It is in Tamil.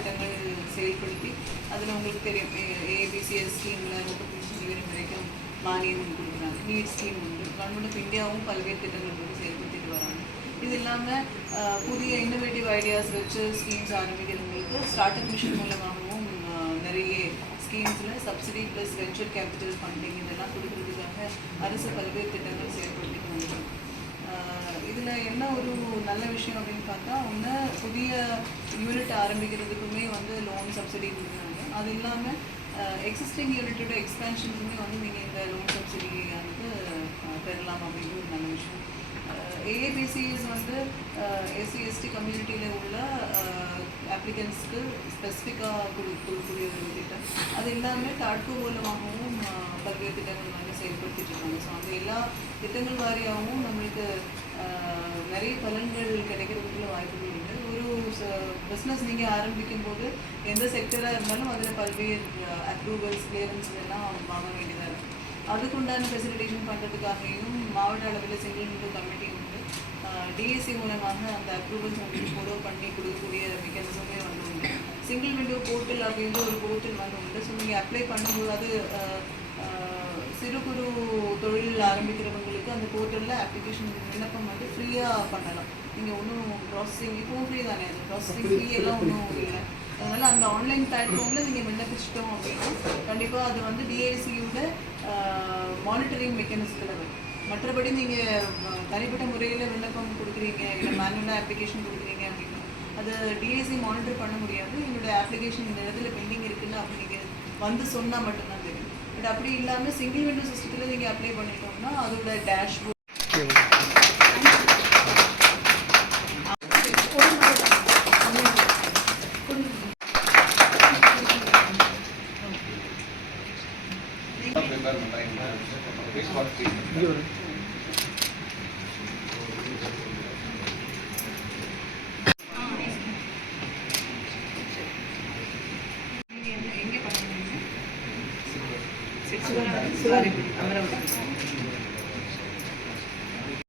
திட்டங்கள் செயல்படுத்தி அதில் உங்களுக்கு தெரியும் ஏபிசிஎஸ் ஸ்கீமில் 35 வரைக்கும் மானியம் கொடுக்குறாங்க. நீட் ஸ்கீம் உண்டு. கவர்மெண்ட் ஆஃப் இந்தியாவும் பல்வேறு திட்டங்கள் வந்து செயல்படுத்திட்டு வராங்க. இது இல்லாமல் புதிய இன்னோவேட்டிவ் ஐடியாஸ் வச்சு ஸ்கீம்ஸ் ஆரம்பிக்கிறவங்களுக்கு ஸ்டார்ட் அப் மிஷன் மூலமாகவும் நிறைய ஸ்கீம்ஸில் subsidy plus venture capital funding இதெல்லாம் கொடுக்கறதுக்காக அரசு பல்வேறு திட்டங்கள் செயல்படுத்திட்டு வந்துடும். இதில் என்ன ஒரு நல்ல விஷயம் அப்படின்னு பார்த்தா, ஒன்று புதிய யூனிட் ஆரம்பிக்கிறதுக்குமே வந்து லோன் சப்சிடி கொடுக்குறாங்க. அது இல்லாமல் எக்ஸிஸ்டிங் யூனிட்டோட எக்ஸ்பென்ஷனுக்குமே வந்து நீங்கள் இந்த லோன் சப்சிடி வந்து பெறலாம் அப்படிங்கிற ஒரு நல்ல விஷயம். ஏஏபிசிஸ் வந்து எஸ்சி எஸ்டி கம்யூனிட்டியில் உள்ள ஆப்ளிகன்ஸ்க்கு ஸ்பெசிஃபிக்காக கொடுக்கக்கூடிய ஒரு திட்டம். அது இல்லாமல் டாட்கோ மூலமாகவும் பல்வேறு திட்டங்கள் வந்து செயல்படுத்திட்டு இருக்காங்க. ஸோ அந்த எல்லா திட்டங்கள் வாரியாகவும் நம்மளுக்கு நிறைய பலன்கள் கிடைக்கிறதுக்குள்ள வாய்ப்புகள் உண்டு. ஒரு பிஸ்னஸ் நீங்கள் ஆரம்பிக்கும் போது எந்த செக்டராக இருந்தாலும் அதில் பல்வேறு அப்ரூவல்ஸ் கிளியரன்ஸ் எல்லாம் வாங்க வேண்டியதாக இருக்கும். அதுக்குண்டான ஃபெசிலிட்டேஷன் பண்ணுறதுக்காகவும் மாவட்ட அளவில் சிங்கிள் விண்டோ கமிட்டி உண்டு. டிஎஸ்சி மூலமாக அந்த அப்ரூவல்ஸ் உங்களுக்கு ஃபாலோ பண்ணி கொடுக்கக்கூடிய மெக்கானிசமே வந்து உண்டு. சிங்கிள் விண்டோ போர்ட்டல் அப்படின்ற ஒரு போர்ட்டல் வந்து உண்டு. ஸோ நீங்கள் அப்ளை பண்ணும்போது அது சிறு குறு தொழில் ஆரம்பிக்கிறவங்களுக்கு அந்த போர்ட்டலில் அப்ளிகேஷன் விண்ணப்பம் வந்து ஃப்ரீயாக பண்ணலாம். நீங்கள் ஒன்றும் ப்ராசஸிங் இப்போவும் ஃப்ரீ தானே, அது ப்ராசஸிங் ஃப்ரீ எல்லாம் ஒன்றும் இல்லை. அதனால் அந்த ஆன்லைன் பிளாட்ஃபார்மில் நீங்கள் விண்ணப்பிச்சிட்டோம் அப்படின்னா கண்டிப்பாக அது வந்து டிஐசியோட மானிட்டரிங் மெக்கானிசத்தில் வரும். மற்றபடி நீங்கள் தனிப்பட்ட முறையில் விண்ணப்பம் கொடுக்குறீங்க இல்லை மேனுவலாக அப்ளிகேஷன் கொடுக்குறீங்க அப்படின்னா அது டிஐசி மானிட்டர் பண்ண முடியாது. என்னோடய அப்ளிகேஷன் இந்த இடத்துல பெண்டிங் இருக்குன்னு அப்படி நீங்கள் வந்து சொன்னால் மட்டும்தான் தெரியும். பட் அப்படி இல்லாமல் சிங்கிள் விண்டோ சிஸ்டத்தில் நீங்கள் அப்ளை பண்ணிட்டோம்னா அதோட டேஷ்போர்ட் அமராவதி